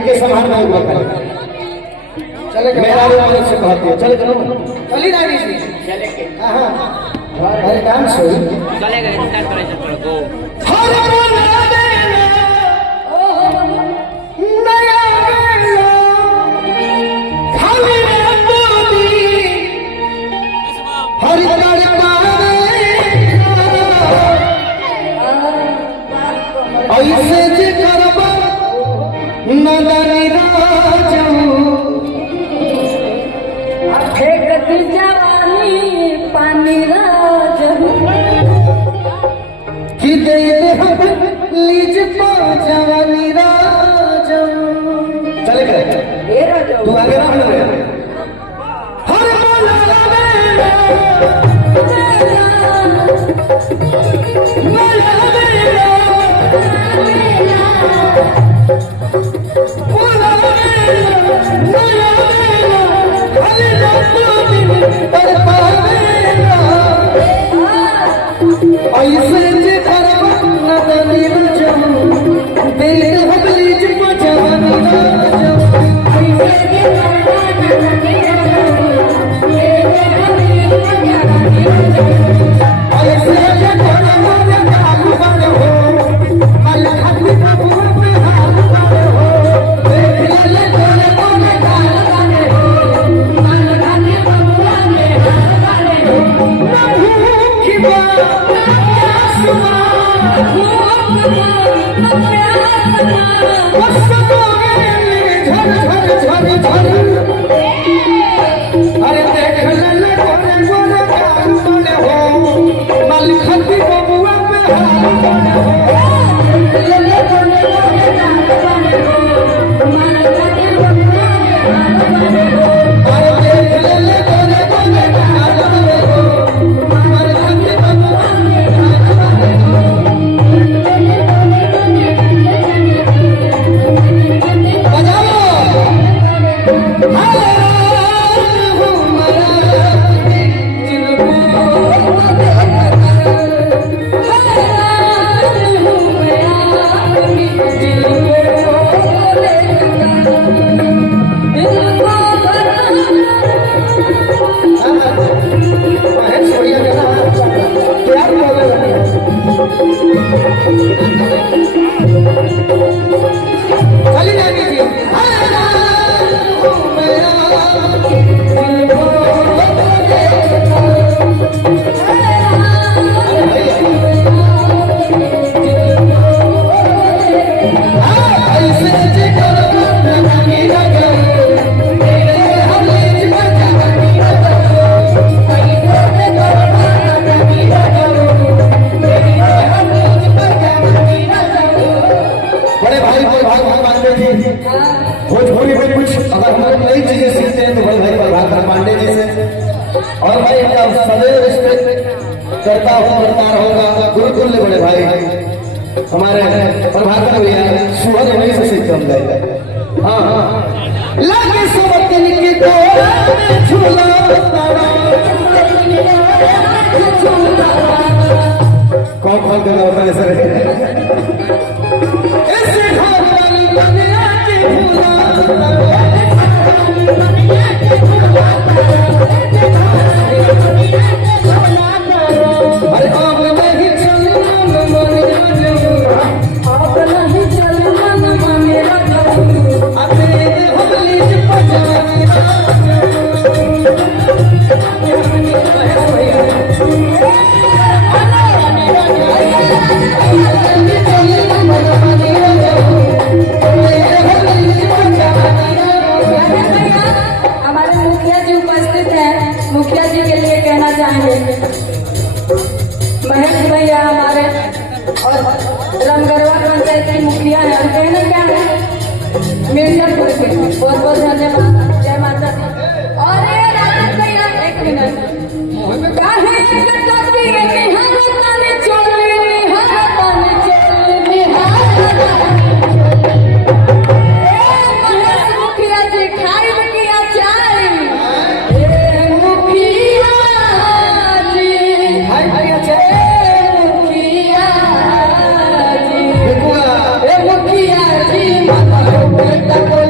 एक के समान नहीं हुआ करे चले मेरा वाले से कहते हो चले चलो चली रानी जी चले के हां अरे काम से चलेगा स्टार्ट करें चलो गो हरे बोला देना नया गेलो खाली रतोदी हरि तारे पावे ऐसे जे करबा नदनी राजू फेंकती जवानी पानी राजू कि दे हम लीज पा जवानी राजू चले गए ए राजू तू आगे रह ले हर बोला मेरा ऐसे जे करबा नदनी राजू दे हम लीज पा जवानी राजू ऐसे जे करबा नदनी राजू ये हमें जवानी राजू ऐसे जे करबा कालू बन हो कल खत्म बबुआ पे हाल बन हो देख ले कोने कोने काल बन हो मन गाने बबुआ में गाने हो ना भूखी बा बस तोरे झर झर झर झर अरे देख ले कोने कोने काल बन हो कल खत्म बबुआ पे हाल बन हो ले कोने कोने गाने बने हो मन गाने बबुआ में गाने हो अरे देख ले कोने कोने काल बन हो कल खत्म बबुआ पे हाल बन हो बजाओ हाय हो मरा दिल को चली जानी थी बड़े भाई प्रभाकर पांडे जी भोजपुरी में कुछ अगर हम लोग नई चीजें सीखते हैं तो बड़े भाई प्रभाकर पांडे जी से और भाई इनका सदैव रिस्पेक्ट करता हूँ करता रहूंगा गुरुकुल ने बड़े भाई हमारे प्रभाकर भैया सुबह वहीं से सीखते हम गए हाँ लागे सबतन के तोरा झूला कौन कौन देगा होता है सर ऐसे घर वाली दुनिया की भूला अरे आप नहीं चलना मन आप नहीं चलना मन राजू अपने होली पजानी हमारे मुखिया जी उपस्थित हैं मुखिया जी के लिए कहना चाहेंगे महेश भैया हमारे और रमगरवा पंचायत के मुखिया हैं कहना क्या है मिर्जापुर के बहुत बहुत धन्यवाद जय माता दी और ये राजन भैया एक मिनट काहे कटोरी निहार तने चले महेश मुखिया जी खाई किया चाय मुखिया जी भाई अच्छा मुखिया जी बिल्कुल मुखिया जी Cuenta con